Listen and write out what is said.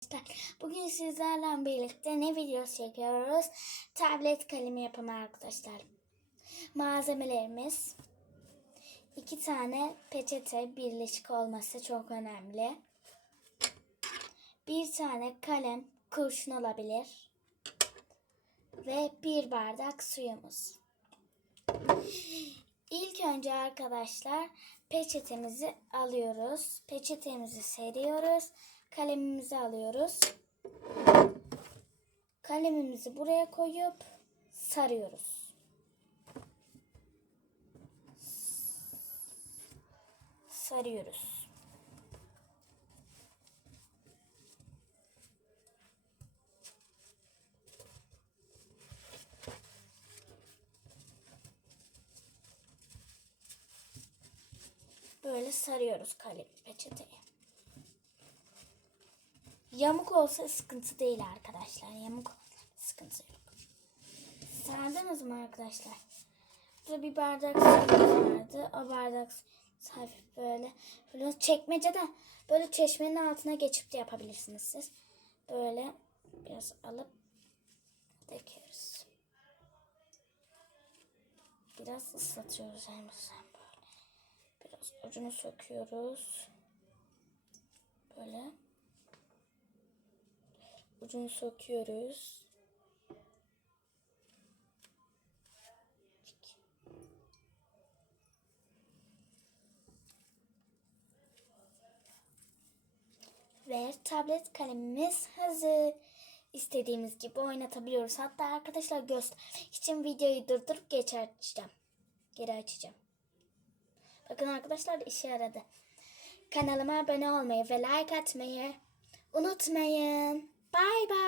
arkadaşlar. Bugün sizlerle birlikte ne videosu çekiyoruz? Tablet kalemi yapımı arkadaşlar. Malzemelerimiz iki tane peçete birleşik olması çok önemli. Bir tane kalem kurşun olabilir. Ve bir bardak suyumuz. İlk önce arkadaşlar peçetemizi alıyoruz. Peçetemizi seriyoruz. Kalemimizi alıyoruz. Kalemimizi buraya koyup sarıyoruz. Sarıyoruz. Böyle sarıyoruz kalem peçeteyi. Yamuk olsa sıkıntı değil arkadaşlar. Yamuk sıkıntı yok. Sardınız mı arkadaşlar? Burada bir bardak vardı. O bardak hafif böyle. Böyle çekmecede böyle çeşmenin altına geçip de yapabilirsiniz siz. Böyle biraz alıp döküyoruz. Biraz ıslatıyoruz sen böyle. Biraz ucunu söküyoruz. Böyle. Ucunu söküyoruz. Ve tablet kalemimiz hazır. İstediğimiz gibi oynatabiliyoruz. Hatta arkadaşlar göster için videoyu durdurup geç açacağım. Geri açacağım. Bakın arkadaşlar işe yaradı. Kanalıma abone olmayı ve like atmayı unutmayın. Bye bye.